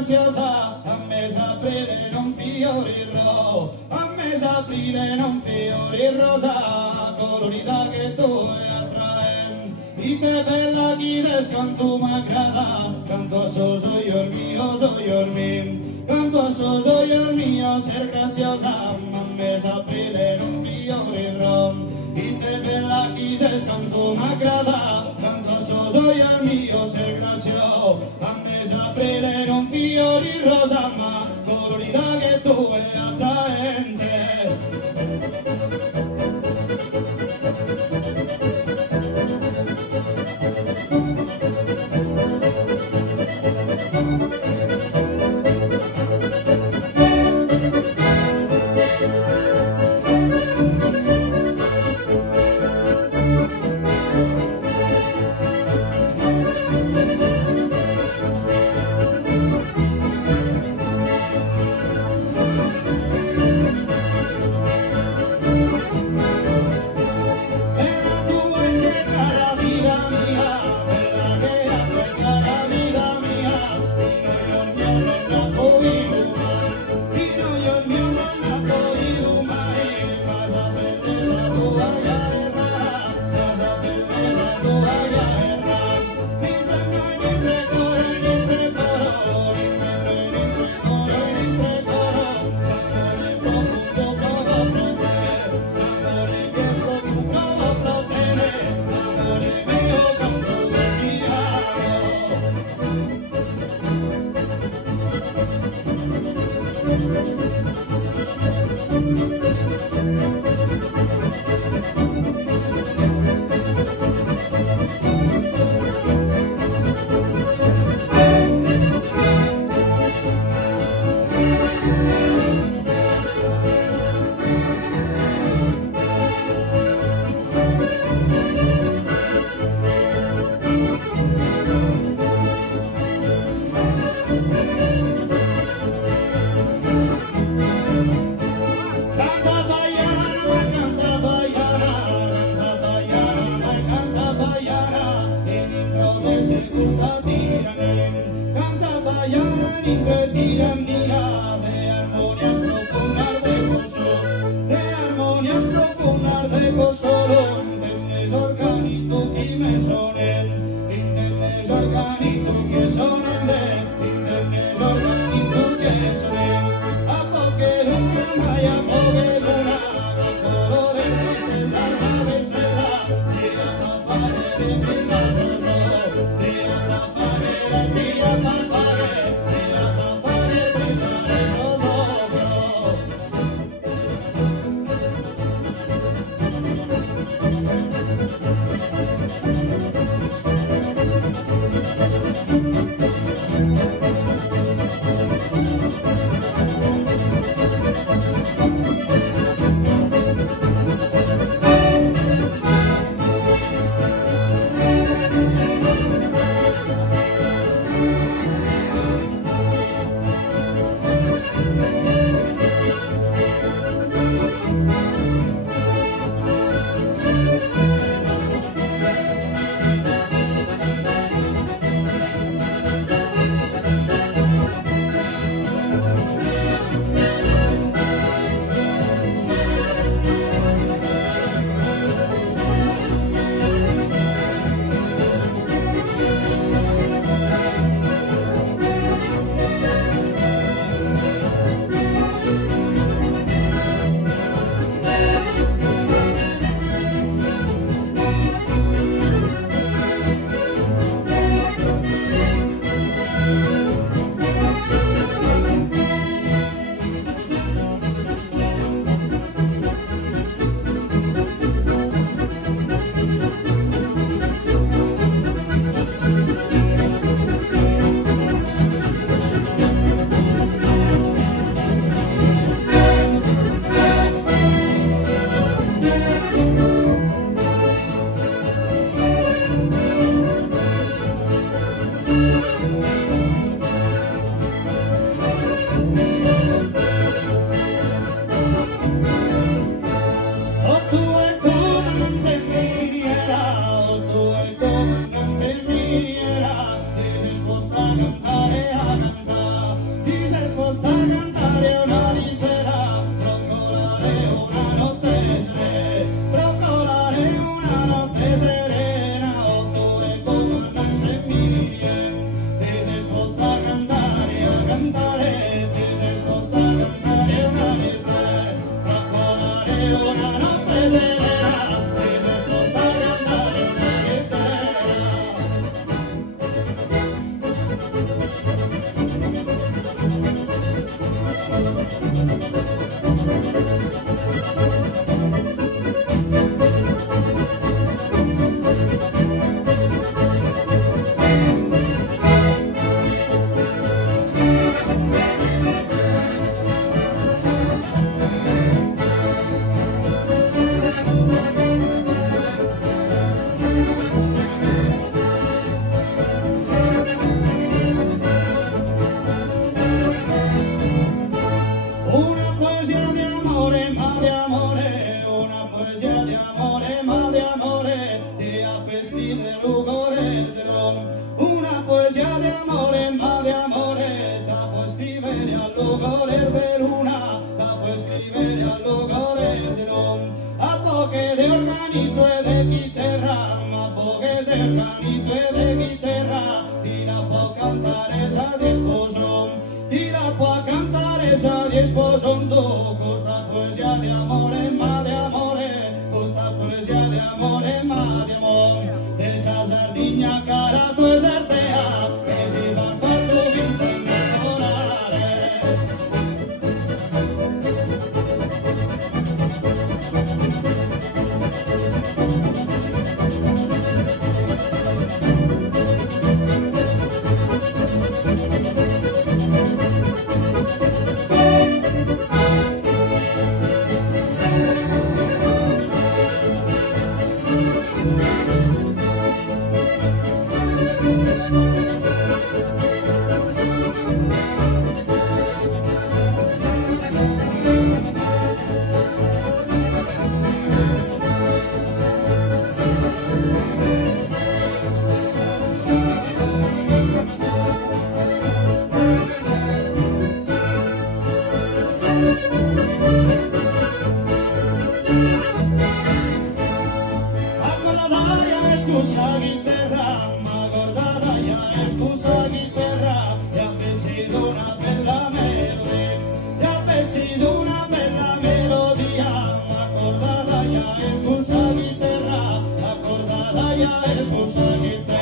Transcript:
graziosa, a me s'aprile non fiori ro, a me s'aprile non fiori rosa, colorida che tu e attraen, y te bella quises con tu m'agrada, cantoso soy yo el mío, soy yo el mío, cantoso soy yo el mío, ser graciosa, a me s'aprile non fiori ro, y te bella quises con tu m'agrada, cantoso soy yo el mío, ser gracioso, a me s'aprile non fiori rosa, ma colorida che tu e attraente. canito e de chitarra, ma poche del canito e de chitarra, ti la può cantare sa di sposo, ti la può cantare sa di sposo, questa poesia di amore, ma di amore, questa poesia di amore, ma di amore, de sa sardigna cara tu esertea, e ti va fatto vinto innamorare. Scusa chitarra, ma guardata ya, scusa chitarra, ya vestido una bella melodia, ya vestido una bella melodia, acordada ya, scusa chitarra, acordada ya, scusa chitarra.